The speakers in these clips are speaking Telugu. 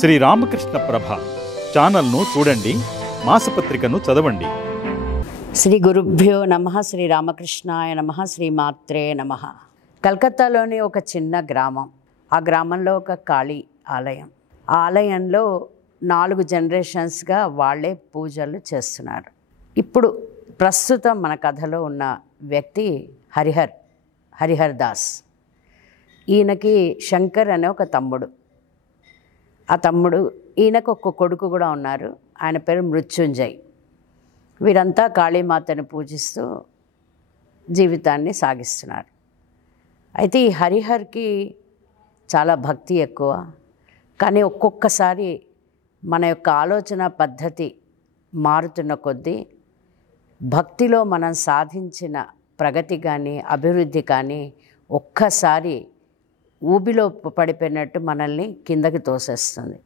శ్రీ రామకృష్ణ ప్రభ ఛానల్ను చూడండి, మాసపత్రికను చదవండి. శ్రీ గురుభ్యో నమః. శ్రీ రామకృష్ణాయ నమః. శ్రీ మాత్రే నమః. కలకత్తాలోని ఒక చిన్న గ్రామం. ఆ గ్రామంలో ఒక కాళీ ఆలయం. ఆ ఆలయంలో 4 జనరేషన్స్గా వాళ్ళే పూజలు చేస్తున్నారు. ఇప్పుడు ప్రస్తుతం మన కథలో ఉన్న వ్యక్తి హరిహర్ దాస్. ఈయనకి శంకర్ అనే ఒక తమ్ముడు. ఈయనకు ఒక కొడుకు కూడా ఉన్నారు. ఆయన పేరు మృత్యుంజయ్. వీరంతా కాళీమాతను పూజిస్తూ జీవితాన్ని సాగిస్తున్నారు. అయితే ఈ హరిహర్కి చాలా భక్తి ఎక్కువ. కానీ ఒక్కొక్కసారి మన యొక్క ఆలోచన పద్ధతి మారుతున్న కొద్దీ భక్తిలో మనం సాధించిన ప్రగతి కానీ అభివృద్ధి కానీ ఒక్కసారి ఊబిలో పడిపోయినట్టు మనల్ని కిందకి తోసేస్తుంది.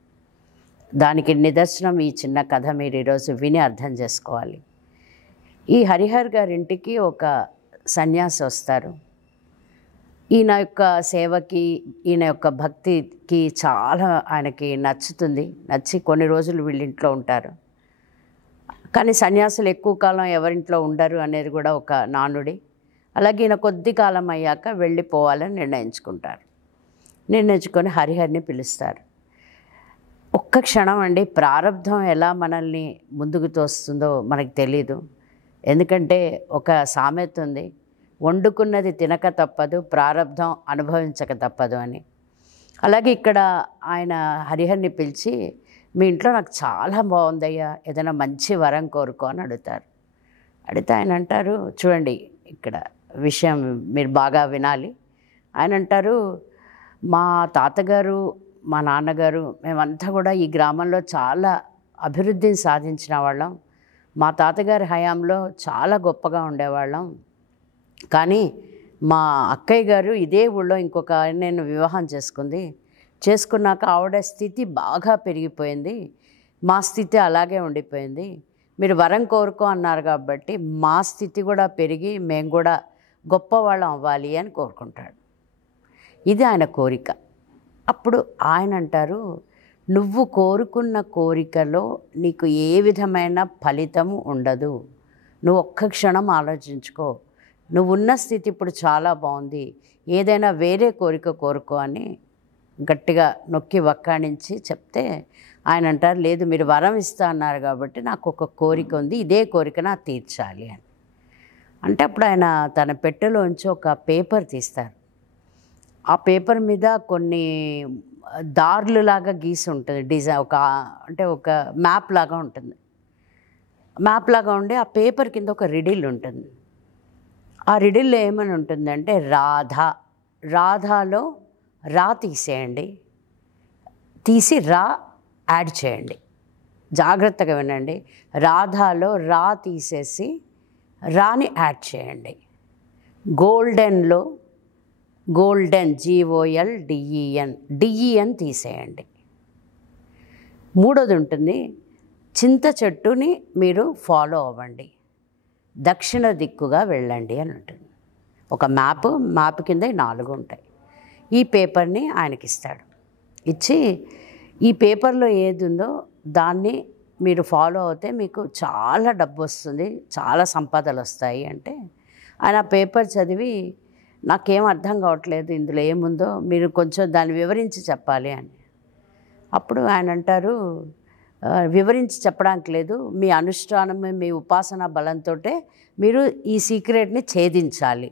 దానికి నిదర్శనం ఈ చిన్న కథ మీరు ఈరోజు విని అర్థం చేసుకోవాలి. ఈ హరిహర్ గారింటికి ఒక సన్యాసి వస్తారు. ఈయన యొక్క సేవకి, ఈయన యొక్క భక్తికి చాలా ఆయనకి నచ్చి కొన్ని రోజులు వీళ్ళింట్లో ఉంటారు. కానీ సన్యాసులు ఎక్కువ కాలం ఎవరింట్లో ఉండరు అనేది కూడా ఒక నానుడి. అలాగే ఈయన కొద్ది కాలం అయ్యాక వెళ్ళిపోవాలని నిర్ణయించుకొని హరిహర్ని పిలుస్తారు. ఒక్క క్షణం అండి, ప్రారంధం ఎలా మనల్ని ముందుకు తోస్తుందో మనకు తెలీదు. ఎందుకంటే ఒక సామెత ఉంది, వండుకున్నది తినక తప్పదు, ప్రారంధం అనుభవించక తప్పదు అని. అలాగే ఇక్కడ ఆయన హరిహర్ని పిలిచి, మీ ఇంట్లో నాకు చాలా బాగుందయ్యా, ఏదైనా మంచి వరం కోరుకో అని అడిగితే ఆయన అంటారు, చూడండి ఇక్కడ విషయం మీరు బాగా వినాలి. ఆయన అంటారు, మా తాతగారు, మా నాన్నగారు, మేమంతా కూడా ఈ గ్రామంలో చాలా అభివృద్ధిని సాధించిన వాళ్ళం. మా తాతగారి హయాంలో చాలా గొప్పగా ఉండేవాళ్ళం. కానీ మా అక్కయ్య గారు ఇదే ఊళ్ళో ఇంకొక నేను వివాహం చేసుకున్నాక ఆవిడ స్థితి బాగా పెరిగిపోయింది, మా స్థితి అలాగే ఉండిపోయింది. మీరు వరం కోరుకో అన్నారు కాబట్టి మా స్థితి కూడా పెరిగి మేము కూడా గొప్పవాళ్ళం అవ్వాలి అని కోరుకుంటాడు. ఇది ఆయన కోరిక. అప్పుడు ఆయన అంటారు, నువ్వు కోరుకున్న కోరికలో నీకు ఏ విధమైన ఫలితము ఉండదు. నువ్వు ఒక్క క్షణం ఆలోచించుకో, నువ్వు ఉన్న స్థితి ఇప్పుడు చాలా బాగుంది, ఏదైనా వేరే కోరిక కోరుకో అని గట్టిగా నొక్కి వక్కాణించి చెప్తే ఆయన అంటారు, లేదు మీరు వరం ఇస్తా అన్నారు కాబట్టి నాకు ఒక కోరిక ఉంది, ఇదే కోరిక నాకు తీర్చాలి అని అంటే అప్పుడు ఆయన తన పెట్టెలోంచి ఒక పేపర్ తీస్తారు. ఆ పేపర్ మీద కొన్ని దారులులాగా గీసి ఉంటుంది, డిజైన్ ఒక మ్యాప్ లాగా ఉంటుంది. మ్యాప్ లాగా ఉండి ఆ పేపర్ కింద ఒక రిడిల్ ఉంటుంది. ఆ రిడిల్లో ఏమని ఉంటుందంటే, రాధాలో రా తీసేయండి, తీసి రా యాడ్ చేయండి. జాగ్రత్తగా వినండి, రాధాలో రా తీసేసి రాని యాడ్ చేయండి. గోల్డెన్లో గోల్డెన్ డిఈఎన్ తీసేయండి. మూడోది ఉంటుంది, చింత చెట్టుని మీరు ఫాలో అవ్వండి, దక్షిణ దిక్కుగా వెళ్ళండి అని ఉంటుంది. ఒక మ్యాప్ కింద 4 ఉంటాయి. ఈ పేపర్ని ఆయనకిస్తాడు. ఇచ్చి ఈ పేపర్లో ఏది ఉందో దాన్ని మీరు ఫాలో అవుతే మీకు చాలా డబ్బు వస్తుంది, చాలా సంపదలు వస్తాయి అంటే ఆయన పేపర్ చదివి, నాకేం అర్థం కావట్లేదు, ఇందులో ఏముందో మీరు కొంచెం దాన్ని వివరించి చెప్పాలి అని. అప్పుడు ఆయన అంటారు, వివరించి చెప్పడానికి లేదు, మీ అనుష్ఠానం మీ ఉపాసన బలంతో మీరు ఈ సీక్రెట్ని ఛేదించాలి.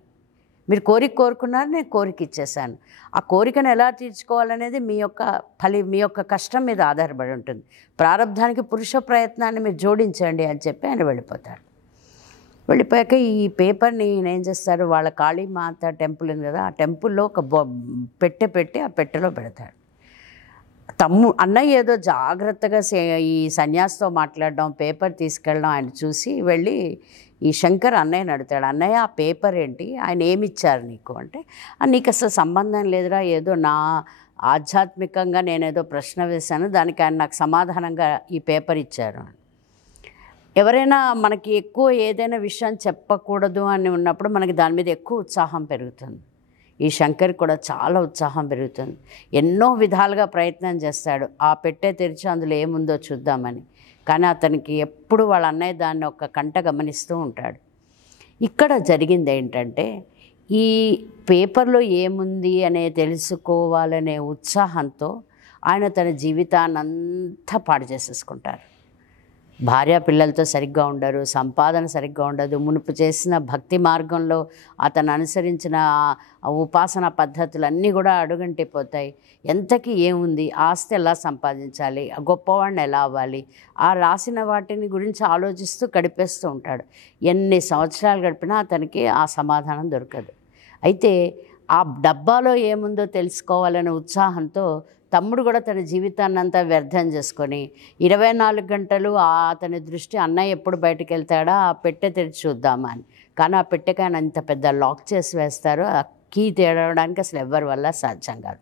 మీరు కోరుకున్నారు, నేను కోరిక ఇచ్చేసాను. ఆ కోరికను ఎలా తీర్చుకోవాలనేది మీ యొక్క కష్టం మీద ఆధారపడి ఉంటుంది. ప్రారంధానికి పురుష ప్రయత్నాన్ని మీరు జోడించండి అని చెప్పి ఆయన వెళ్ళిపోతాడు. వెళ్ళిపోయాక ఈ పేపర్ని ఏం చేస్తారు, వాళ్ళ కాళీమాత టెంపుల్ ఉంది కదా, ఆ టెంపుల్లో ఒక పెట్టి ఆ పెట్టెలో పెడతాడు. అన్నయ్య ఏదో జాగ్రత్తగా ఈ సన్యాసితో మాట్లాడడం, పేపర్ తీసుకెళ్ళడం ఆయన చూసి వెళ్ళి ఈ శంకర్ అన్నయ్యని అడుగుతాడు, అన్నయ్య ఆ పేపర్ ఏంటి, ఆయన ఏమిచ్చారు నీకు అంటే, నీకు అసలు సంబంధం లేదురా, ఏదో నా ఆధ్యాత్మికంగా నేనేదో ప్రశ్న వేశాను, దానికి ఆయన నాకు సమాధానంగా ఈ పేపర్ ఇచ్చారు. ఎవరైనా మనకి ఎక్కువ ఏదైనా విషయం చెప్పకూడదు అని ఉన్నప్పుడు మనకి దాని మీద ఎక్కువ ఉత్సాహం పెరుగుతుంది. ఈ శంకర్ కూడా చాలా ఉత్సాహం పెరుగుతుంది. ఎన్నో విధాలుగా ప్రయత్నం చేస్తాడు ఆ పెట్టె తెరిచి అందులో ఏముందో చూద్దామని. కానీ అతనికి ఎప్పుడు వాళ్ళ అన్నయ్య దాన్ని ఒక కంట గమనిస్తూ ఉంటాడు. ఇక్కడ జరిగింది ఏంటంటే, ఈ పేపర్లో ఏముంది అనే తెలుసుకోవాలనే ఉత్సాహంతో ఆయన తన జీవితాన్ని అంతా పాడు చేసేసుకుంటారు. భార్య పిల్లలతో సరిగ్గా ఉండరు, సంపాదన సరిగ్గా ఉండదు, మునుపు చేసిన భక్తి మార్గంలో అతను అనుసరించిన ఉపాసన పద్ధతులన్నీ కూడా అడుగంటిపోతాయి. ఎంతకీ ఏముంది, ఆస్తి ఎలా సంపాదించాలి, గొప్పవాడిని ఎలా అవ్వాలి, ఆ రాసిన వాటిని గురించి ఆలోచిస్తూ గడిపేస్తూ ఉంటాడు. ఎన్ని సంవత్సరాలు గడిపినా అతనికి ఆ సమాధానం దొరకదు. అయితే ఆ డబ్బాలో ఏముందో తెలుసుకోవాలనే ఉత్సాహంతో తమ్ముడు కూడా తన జీవితాన్ని అంతా వ్యర్థం చేసుకొని 24 గంటలు అతని దృష్టి అన్నయ్య ఎప్పుడు బయటకు వెళ్తాడా ఆ పెట్టె తెరిచి చూద్దామా అని. కానీ ఆ పెట్టెకి ఆయన అంత పెద్ద లాక్ చేసి వేస్తారు, ఆ కీ తేడవడానికి అసలు ఎవరి వల్ల సాధ్యం కాదు.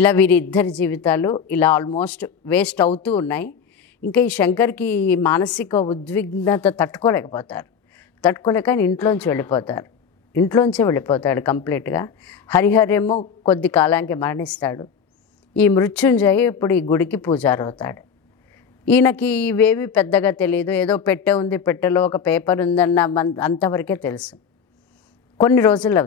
ఇలా వీరిద్దరి జీవితాలు ఇలా ఆల్మోస్ట్ వేస్ట్ అవుతూ ఉన్నాయి. ఇంకా ఈ శంకర్కి మానసిక ఉద్విగ్నత తట్టుకోలేక ఆయన ఇంట్లోంచే వెళ్ళిపోతాడు కంప్లీట్గా. హరిహరేమో కొద్ది కాలానికి మరణిస్తాడు. ఈ మృత్యుంజయ్ ఇప్పుడు ఈ గుడికి పూజారి అవుతాడు. ఈయనకి ఇవేవి పెద్దగా తెలియదు, ఏదో పెట్టె ఉంది, పెట్టెలో ఒక పేపర్ ఉందన్న అంతవరకే తెలుసు. కొన్ని రోజులు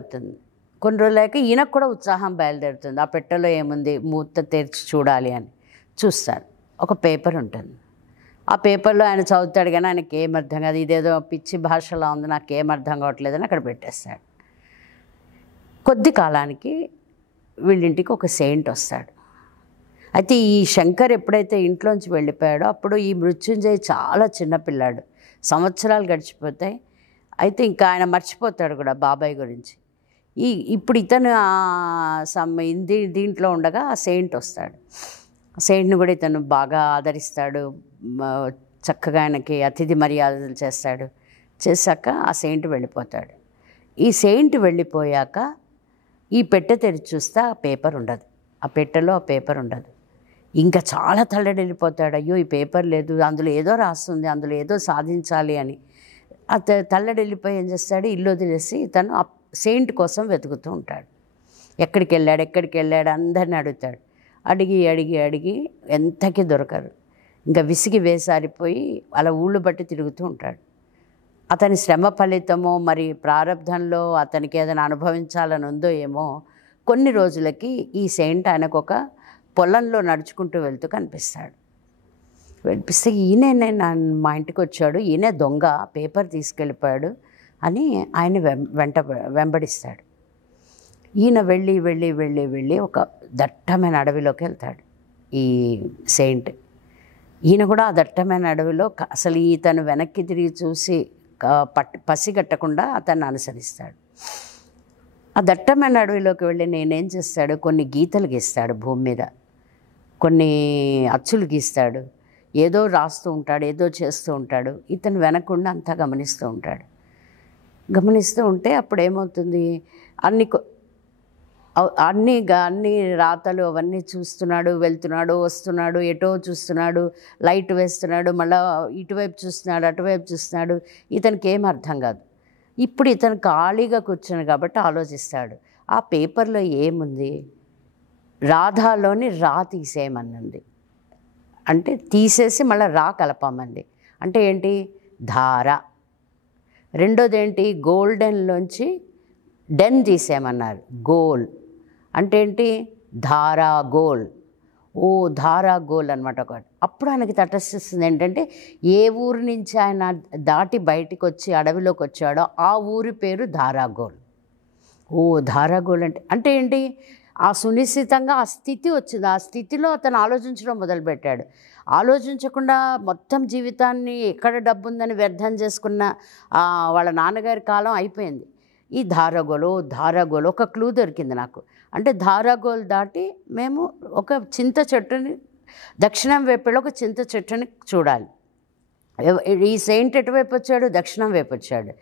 అయ్యాక ఈయనకు కూడా ఉత్సాహం బయలుదేరుతుంది. ఆ పెట్టెలో ఏముంది, మూత తెరిచి చూడాలి అని చూస్తారు. ఒక పేపర్ ఉంటుంది. ఆ పేపర్లో ఆయన చదువుతాడు కానీ ఆయనకి ఏం అర్థం కాదు, ఇదేదో పిచ్చి భాషలా ఉంది, నాకేం అర్థం కావట్లేదని అక్కడ పెట్టేస్తాడు. కొద్ది కాలానికి వీళ్ళింటికి ఒక సెయింట్ వస్తాడు. అయితే ఈ శంకర్ ఎప్పుడైతే ఇంట్లోంచి వెళ్ళిపోయాడో అప్పుడు ఈ మృత్యుంజయ్ చాలా చిన్నపిల్లాడు, సంవత్సరాలు గడిచిపోతాయి. అయితే ఇంకా ఆయన మర్చిపోతాడు కూడా బాబాయ్ గురించి. ఇప్పుడు ఇతను దీంట్లో ఉండగా ఆ సెయింట్ వస్తాడు. సెయింట్ని కూడా ఇతను బాగా ఆదరిస్తాడు, చక్కగా ఆయనకి అతిథి మర్యాదలు చేశాక ఆ సెయింట్ వెళ్ళిపోతాడు. ఈ సెయింట్ వెళ్ళిపోయాక ఈ పెట్టె తెరిచి చూస్తే ఆ పేపర్ ఉండదు, ఆ పెట్టెలో ఆ పేపర్ ఉండదు. ఇంకా చాలా తల్లడిల్లిపోతాడు. అయ్యో ఈ పేపర్ లేదు, అందులో ఏదో రాస్తుంది, అందులో ఏదో సాధించాలి అని తల్లడిల్లిపోయి ఏం చేస్తాడు, ఇల్లు వదిలేసి తను ఆ సెయింట్ కోసం వెతుకుతూ ఉంటాడు. ఎక్కడికి వెళ్ళాడు అందరిని అడుగుతాడు. అడిగి ఎంతకీ దొరకరు. ఇంకా విసిగి వేసారిపోయి అలా ఊళ్ళు బట్టి తిరుగుతూ ఉంటాడు. అతని శ్రమ ఫలితమో మరి ప్రారంధంలో అతనికి ఏదైనా అనుభవించాలని ఉందో ఏమో, కొన్ని రోజులకి ఈ సెయింట్ ఆయనకు ఒక పొలంలో నడుచుకుంటూ వెళ్తూ కనిపిస్తే ఈయనే మా ఇంటికి వచ్చాడు, ఈయనే దొంగ, పేపర్ తీసుకెళ్ళిపోయాడు అని ఆయన వెంబడిస్తాడు. ఈయన వెళ్ళి ఒక దట్టమైన అడవిలోకి వెళ్తాడు ఈ సెయింట్. ఈయన కూడా ఆ దట్టమైన అడవిలో అసలు ఇతను వెనక్కి తిరిగి చూసి పసిగట్టకుండా అతన్ని అనుసరిస్తాడు. ఆ దట్టమైన అడవిలోకి వెళ్ళి నేనేం చేస్తాడు, కొన్ని గీతలు గీస్తాడు, భూమి మీద కొన్ని అచ్చులు గీస్తాడు, ఏదో రాస్తూ ఉంటాడు, ఏదో చేస్తూ ఉంటాడు. ఇతను వెనకుండా అంతా గమనిస్తూ ఉంటే అప్పుడు ఏమవుతుంది, అన్ని రాతలు అవన్నీ చూస్తున్నాడు, వెళ్తున్నాడు, వస్తున్నాడు, ఎటో చూస్తున్నాడు, లైట్ వేస్తున్నాడు, మళ్ళీ ఇటువైపు చూస్తున్నాడు, అటువైపు చూస్తున్నాడు. ఇతనికి ఏం అర్థం కాదు. ఇప్పుడు ఇతను ఖాళీగా కూర్చున్నాడు కాబట్టి ఆలోచిస్తాడు, ఆ పేపర్లో ఏముంది, రాధాలోని రా తీసేయమన్నది, అంటే తీసేసి మళ్ళీ రా కలపమంది. అంటే ఏంటి, ధార. రెండోది ఏంటి, గోల్డెన్లోంచి డెన్ తీసేయమన్నారు, గోల్ అంటే ఏంటి, ధారా గోల్. ఓ ధారా గోల్ అనమాట ఒకటి. అప్పుడు ఆయనకి తటస్థిస్తుంది ఏంటంటే, ఏ ఊరు నుంచి ఆయన దాటి బయటికి వచ్చి అడవిలోకి వచ్చాడో ఆ ఊరి పేరు ధారాగోల్. ఓ ధారాగోల్ అంటే ఏంటి, ఆ సునిశ్చితంగా ఆ స్థితి వచ్చింది. ఆ స్థితిలో అతను ఆలోచించడం మొదలుపెట్టాడు. ఆలోచించకుండా మొత్తం జీవితాన్ని ఎక్కడ డబ్బు ఉందని వ్యర్థం చేసుకున్న వాళ్ళ నాన్నగారి కాలం అయిపోయింది. ఈ ధారాగోల్ ఒక క్లూ దొరికింది నాకు. అంటే ధారాగోల్ దాటి మేము ఒక చింత చెట్టుని, దక్షిణం వైపులో ఒక చింత చెట్టుని చూడాలి. ఈ సెయింట్ ఎటువైపు వచ్చాడు, దక్షిణం వైపు వచ్చాడు.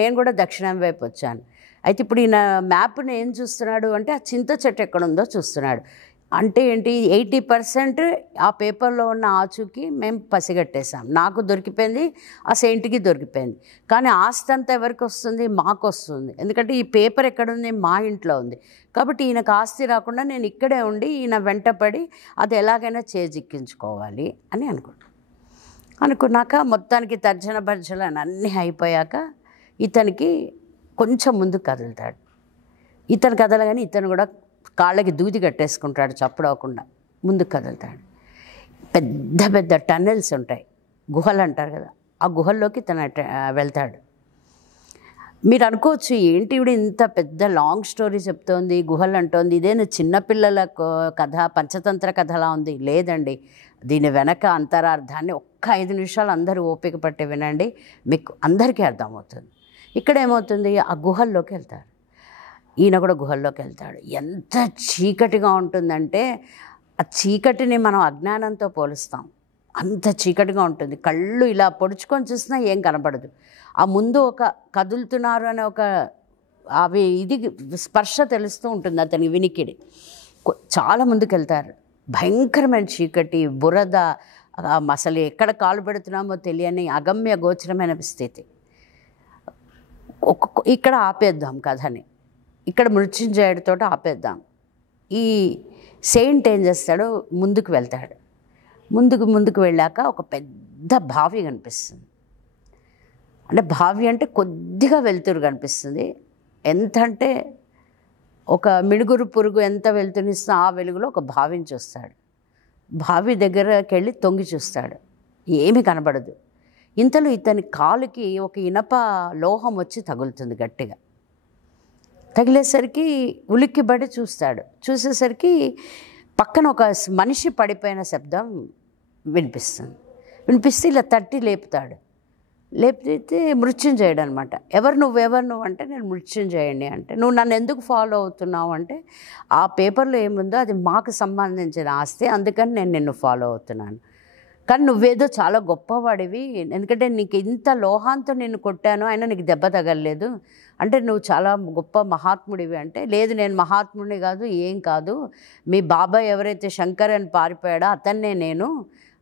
నేను కూడా దక్షిణం వైపు వచ్చాను. అయితే ఇప్పుడు ఈయన మ్యాప్ని ఏం చూస్తున్నాడు అంటే, ఆ చింత చెట్టు ఎక్కడుందో చూస్తున్నాడు. అంటే ఏంటి 80% ఆ పేపర్లో ఉన్న ఆచూకీ మేము పసిగట్టేసాం. నాకు దొరికిపోయింది, ఆ సెయింట్కి దొరికిపోయింది. కానీ ఆస్తి అంతా ఎవరికి వస్తుంది? మాకు వస్తుంది. ఎందుకంటే ఈ పేపర్ ఎక్కడుంది? మా ఇంట్లో ఉంది. కాబట్టి ఈయనకు ఆస్తి రాకుండా నేను ఇక్కడే ఉండి ఈయన వెంటపడి అది ఎలాగైనా చేజిక్కించుకోవాలి అని అనుకున్నాక మొత్తానికి తర్జన భర్జన అన్నీ అయిపోయాక ఇతనికి కొంచెం ముందు కదులుతాడు. ఇతను కదలగానే ఇతను కూడా కాళ్ళకి దూది కట్టేసుకుంటాడు, చప్పుడవకుండా ముందుకు కదులుతాడు. పెద్ద పెద్ద టన్నెల్స్ ఉంటాయి, గుహలు అంటారు కదా, ఆ గుహల్లోకి తన వెళ్తాడు. మీరు అనుకోవచ్చు ఏంటి ఇవిడ ఇంత పెద్ద లాంగ్ స్టోరీ చెప్తోంది, గుహలు అంటోంది, ఇదేనా చిన్నపిల్లల కథ, పంచతంత్ర కథలా ఉంది. లేదండి, దీని వెనక అంతరార్థాన్ని ఒక్క 5 నిమిషాలు అందరూ ఓపిక పట్టి వినండి, మీకు అందరికీ అర్థమవుతుంది. ఇక్కడ ఏమవుతుంది, ఆ గుహల్లోకి వెళ్తారు. ఈయన కూడా గుహల్లోకి వెళ్తాడు. ఎంత చీకటిగా ఉంటుందంటే ఆ చీకటిని మనం అజ్ఞానంతో పోలుస్తాం, అంత చీకటిగా ఉంటుంది. కళ్ళు ఇలా పొడుచుకొని చూసినా ఏం కనపడదు. ఆ ముందు ఒక కదులుతున్నారు అనే ఒక ఇది స్పర్శ తెలుస్తూ ఉంటుంది అతనికి, వినికిడి. చాలా ముందుకు వెళ్తారు. భయంకరమైన చీకటి, బురద, అసలు ఎక్కడ కాలు పెడుతున్నామో తెలియని అగమ్య గోచరమైన స్థితి. ఇక్కడ ఆపేద్దాం కథని, ఇక్కడ మృత్యుంజయుడితో ఆపేద్దాం. ఈ సెయింట్ ఏం చేస్తాడో ముందుకు వెళ్తాడు. ముందుకు వెళ్ళాక ఒక పెద్ద బావి కనిపిస్తుంది. అంటే బావి అంటే కొద్దిగా వెలుతురు కనిపిస్తుంది. ఎంత అంటే ఒక మిణుగురు పురుగు ఎంత వెలుతురిస్తుందో ఆ వెలుగులో ఒక బావిని చూస్తాడు. బావి దగ్గరకి వెళ్ళి తొంగి చూస్తాడు, ఏమీ కనబడదు. ఇంతలో ఇతని కాలుకి ఒక ఇనప లోహం వచ్చి తగులుతుంది గట్టిగా. తగిలేసరికి ఉలిక్కిబడి చూస్తాడు. చూసేసరికి పక్కన ఒక మనిషి పడిపోయిన శబ్దం వినిపిస్తే ఇలా తట్టి లేపుతాడు. లేపితే మృత్యుంజయుడు అనమాట. ఎవరు నువ్వు అంటే నేను మృత్యుంజయుడిని. అంటే నువ్వు నన్ను ఎందుకు ఫాలో అవుతున్నావు అంటే ఆ పేపర్లో ఏముందో అది మాకు సంబంధించిన ఆస్తి, అందుకని నేను నిన్ను ఫాలో అవుతున్నాను. కానీ నువ్వేదో చాలా గొప్పవాడివి, ఎందుకంటే నీకు ఇంత లోహాంతో నిన్ను కొట్టాను, అయినా నీకు దెబ్బ తగలలేదు, అంటే నువ్వు చాలా గొప్ప మహాత్ముడివి. అంటే లేదు, నేను మహాత్ముడిని కాదు, ఏం కాదు, మీ బాబాయ్ ఎవరైతే శంకర్ అని పారిపోయాడో అతన్నే నేను.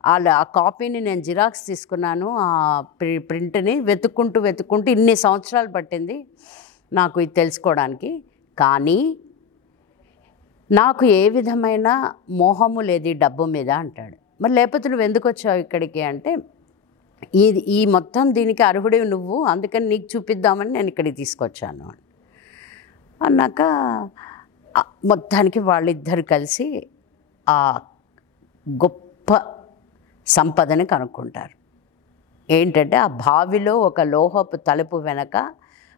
ఆ కాపీని నేను జిరాక్స్ తీసుకున్నాను, ఆ ప్రింట్ని వెతుక్కుంటూ ఇన్ని సంవత్సరాలు పట్టింది నాకు ఇది తెలుసుకోవడానికి. కానీ నాకు ఏ విధమైన మోహము లేదు ఈ డబ్బు మీద అంటాడు. మరి లేకపోతే నువ్వు ఎందుకు వచ్చావు ఇక్కడికి అంటే ఈ మొత్తం దీనికి అర్హుడివి నువ్వు, అందుకని నీకు చూపిద్దామని నేను ఇక్కడికి తీసుకొచ్చాను అన్నాక మొత్తానికి వాళ్ళిద్దరు కలిసి ఆ గొప్ప సంపదని కనుక్కుంటారు. ఏంటంటే ఆ బావిలో ఒక లోహపు తలుపు వెనక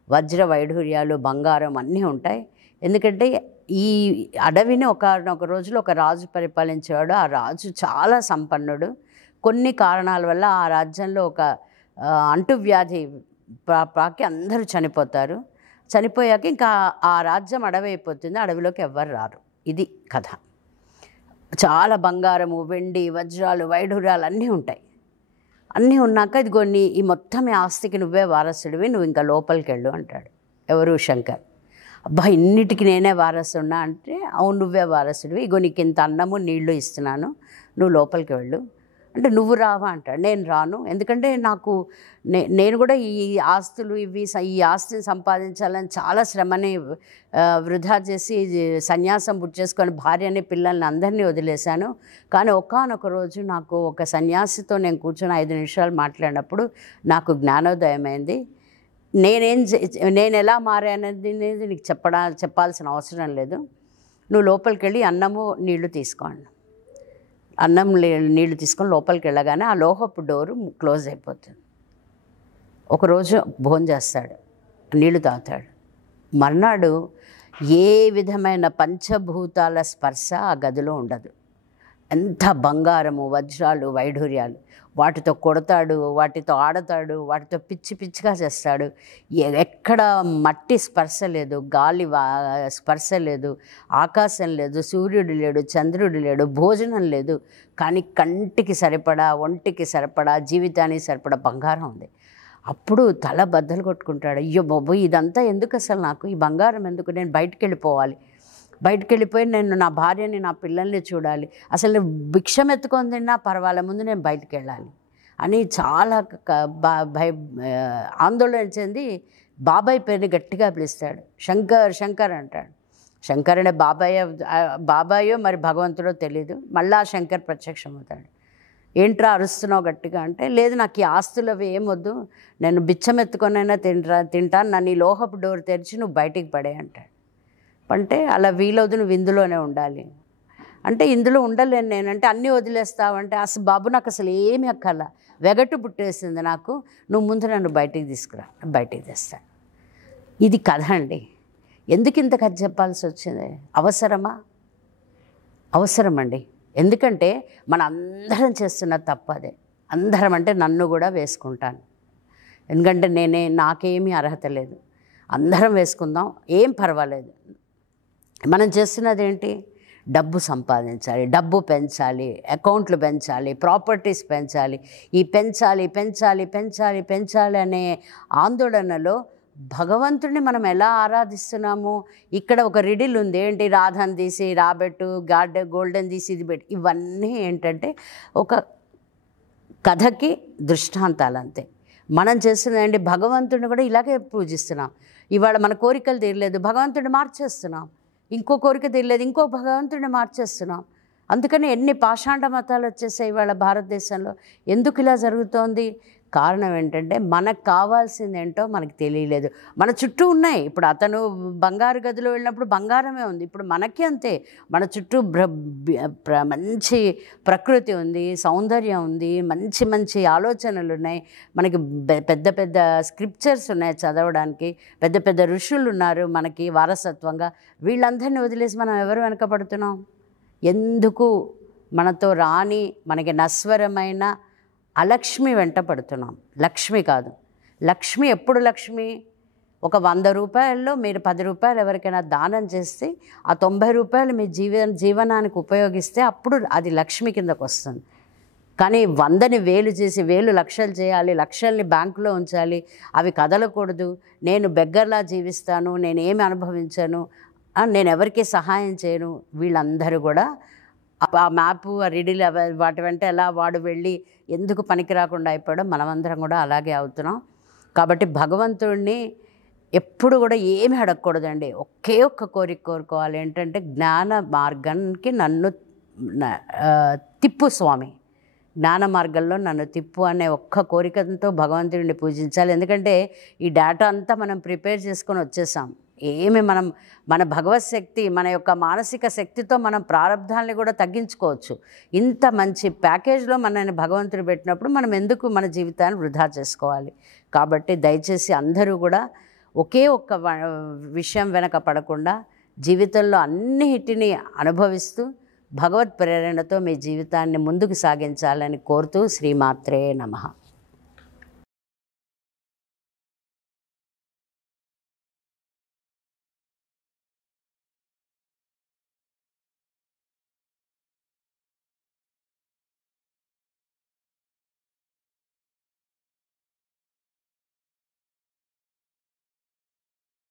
వజ్ర వైఢూర్యాలు, బంగారం అన్నీ ఉంటాయి. ఎందుకంటే ఈ అడవిని ఒక రోజులో ఒక రాజు పరిపాలించేవాడు. ఆ రాజు చాలా సంపన్నుడు. కొన్ని కారణాల వల్ల ఆ రాజ్యంలో ఒక అంటువ్యాధి పాకి అందరూ చనిపోతారు. చనిపోయాక ఇంకా ఆ రాజ్యం అడవి అయిపోతుంది, అడవిలోకి ఎవ్వరు రారు. ఇది కథ. చాలా బంగారము, వెండి, వజ్రాలు, వైఢూర్యాలు అన్నీ ఉంటాయి. అన్నీ ఉన్నాక ఇదిగో ఈ మొత్తం ఆస్తికి నువ్వే వారసుడివి, నువ్వు ఇంకా లోపలికి వెళ్ళు అంటాడు. ఎవరు? శంకర్. అబ్బా, ఇన్నిటికి నేనే వారసున్నా అంటే అవును నువ్వే వారసుడివి, ఇగో నీకు ఇంత అన్నము నీళ్లు ఇస్తున్నాను, నువ్వు లోపలికి వెళ్ళు అంటే నువ్వు రావా అంటాడు. నేను రాను, ఎందుకంటే నేను కూడా ఈ ఆస్తులు ఈ ఆస్తిని సంపాదించాలని చాలా శ్రమని వృధా చేసి సన్యాసం పుచ్చేసుకొని భార్యని పిల్లల్ని అందరినీ వదిలేశాను. కానీ ఒకానొక రోజు నాకు ఒక సన్యాసితో నేను కూర్చొని 5 నిమిషాలు మాట్లాడినప్పుడు నాకు జ్ఞానోదయమైంది. నేను ఎలా మారానది నీకు చెప్పాల్సిన అవసరం లేదు. నువ్వు లోపలికి వెళ్ళి అన్నము నీళ్లు తీసుకోండి. అన్నం నీళ్లు తీసుకొని లోపలికి వెళ్ళగానే ఆ లోహపు డోరు క్లోజ్ అయిపోతుంది. ఒకరోజు భోజనం చేస్తాడు, నీళ్లు తాగుతాడు. మర్నాడు ఏ విధమైన పంచభూతాల స్పర్శ ఆ గదిలో ఉండదు. ఎంత బంగారము, వజ్రాలు, వైఢూర్యాలు, వాటితో కొడతాడు, వాటితో ఆడతాడు, వాటితో పిచ్చిగా చేస్తాడు. ఎక్కడ మట్టి స్పర్శ లేదు, గాలి స్పర్శ లేదు, ఆకాశం లేదు, సూర్యుడు లేడు, చంద్రుడు లేడు, భోజనం లేదు. కానీ కంటికి సరిపడా, ఒంటికి సరిపడా, జీవితానికి సరిపడా బంగారం ఉంది. అప్పుడు తల బద్దలు కొట్టుకుంటాడు. అయ్యో బాబోయ్, ఇదంతా ఎందుకు అసలు, నాకు ఈ బంగారం ఎందుకు, నేను బయటికి వెళ్ళిపోవాలి, బయటికి వెళ్ళిపోయి నేను నా భార్యని నా పిల్లల్ని చూడాలి, అసలు భిక్షం ఎత్తుకొని తిన్నా పర్వాలే, ముందు నేను బయటికి వెళ్ళాలి అని చాలా ఆందోళన చెంది బాబాయ్ పేరుని గట్టిగా పిలుస్తాడు. శంకర్ శంకర్ అంటాడు. శంకర్ అనే బాబాయో మరి భగవంతుడో తెలీదు. మళ్ళా శంకర్ ప్రత్యక్షమవుతాడు. ఏంట్రా అరుస్తున్నావు గట్టిగా అంటే, లేదు నాకు ఈ ఆస్తులు అవి ఏమొద్దు, నేను బిచ్చం ఎత్తుకొనైనా తింటాను, నన్ను ఈ లోహపు డోర్ తెరిచి నువ్వు బయటికి పడే అంటాడు. అంటే అలా వీలవద్దు, నువ్వు ఇందులోనే ఉండాలి అంటే, ఇందులో ఉండలేను నేనంటే, అన్నీ వదిలేస్తావంటే, అసలు బాబు నాకు అసలు ఏమీ అక్కర్లా, వెగటు పుట్టేసింది నాకు, నువ్వు ముందు నన్ను బయటికి తీసుకురా, బయటికి తెస్తాను. ఇది కథ అండి. ఎందుకు ఇంత కథ చెప్పాల్సి వచ్చింది? అవసరమా? అవసరమండి. ఎందుకంటే మన అందరం చేస్తున్న తప్పు అదే. అందరం అంటే నన్ను కూడా వేసుకుంటాను. ఎందుకంటే నాకేమీ అర్హత లేదు. అందరం వేసుకుందాం, ఏం పర్వాలేదు. మనం చేస్తున్నది ఏంటి? డబ్బు సంపాదించాలి, డబ్బు పెంచాలి, అకౌంట్లు పెంచాలి, ప్రాపర్టీస్ పెంచాలి. ఈ పెంచాలి పెంచాలి పెంచాలి పెంచాలి అనే ఆందోళనలో భగవంతుడిని మనం ఎలా ఆరాధిస్తున్నాము? ఇక్కడ ఒక రిడిల్ ఉంది. ఏంటి? రాధని తీసి రాబెట్టు, గోల్డెన్ తీసి ఇది పెట్టు. ఇవన్నీ ఏంటంటే ఒక కథకి దృష్టాంతాలు అంతే. మనం చేస్తున్నదండి, భగవంతుడిని కూడా ఇలాగే పూజిస్తున్నాం. ఇవాళ మన కోరికలు తీరలేదు, భగవంతుడిని మార్చేస్తున్నాం. ఇంకో కోరిక తీరలేదు, ఇంకో భగవంతుడిని మార్చేస్తున్నాం. అందుకని ఎన్ని పాషాండ మతాలు వచ్చేసాయి ఇవాళ భారతదేశంలో. ఎందుకు ఇలా జరుగుతోంది? కారణం ఏంటంటే మనకు కావాల్సింది ఏంటో మనకు తెలియలేదు. మన చుట్టూ ఉన్నాయి. ఇప్పుడు అతను బంగారు గదిలో వెళ్ళినప్పుడు బంగారమే ఉంది. ఇప్పుడు మనకి అంతే. మన చుట్టూ మంచి ప్రకృతి ఉంది, సౌందర్యం ఉంది, మంచి మంచి ఆలోచనలు ఉన్నాయి. మనకి పెద్ద పెద్ద స్క్రిప్చర్స్ ఉన్నాయి చదవడానికి, పెద్ద పెద్ద ఋషులు ఉన్నారు మనకి వారసత్వంగా. వీళ్ళందరినీ వదిలేసి మనం ఎవరు వెనకపడుతున్నాం? ఎందుకు మనతో రాని, మనకి నశ్వరమైన అలక్ష్మి వెంట పడుతున్నాం. లక్ష్మి కాదు. లక్ష్మి ఎప్పుడు లక్ష్మి? ఒక 100 రూపాయల్లో మీరు 10 రూపాయలు ఎవరికైనా దానం చేస్తే, ఆ 90 రూపాయలు మీ జీవనానికి ఉపయోగిస్తే అప్పుడు అది లక్ష్మి కిందకు వస్తుంది. కానీ 100ని 1000 చేసి 1000 లక్షలు చేయాలి, లక్షల్ని బ్యాంకులో ఉంచాలి, అవి కదలకూడదు, నేను బెగ్గర్లా జీవిస్తాను, నేను ఏమి అనుభవించాను, నేను ఎవరికి సహాయం చేయను. వీళ్ళందరూ కూడా ఆ మ్యాపు, ఆ రిడిల్ వాటి వెంట ఎలా వాడు వెళ్ళి ఎందుకు పనికి రాకుండా అయిపోవడం, మనమందరం కూడా అలాగే అవుతున్నాం. కాబట్టి భగవంతుడిని ఎప్పుడు కూడా ఏమి అడగకూడదండి. ఒకే ఒక్క కోరిక కోరుకోవాలి. ఏంటంటే జ్ఞాన మార్గానికి నన్ను తిప్పు స్వామి, జ్ఞాన మార్గంలో నన్ను తిప్పు అనే ఒక్క కోరికతో భగవంతుడిని పూజించాలి. ఎందుకంటే ఈ డేటా అంతా మనం ప్రిపేర్ చేసుకొని వచ్చేసాం. మన భగవత్ శక్తి, మన యొక్క మానసిక శక్తితో మనం ప్రారంధాలని కూడా తగ్గించుకోవచ్చు. ఇంత మంచి ప్యాకేజ్లో మనల్ని భగవంతుడు పెట్టినప్పుడు మనం ఎందుకు మన జీవితాన్ని వృధా చేసుకోవాలి? కాబట్టి దయచేసి అందరూ కూడా ఒకే ఒక్క విషయం వెనక పడకుండా జీవితంలో అన్నిటినీ అనుభవిస్తూ భగవత్ ప్రేరణతో మీ జీవితాన్ని ముందుకు సాగించాలని కోరుతూ శ్రీమాత్రే నమః.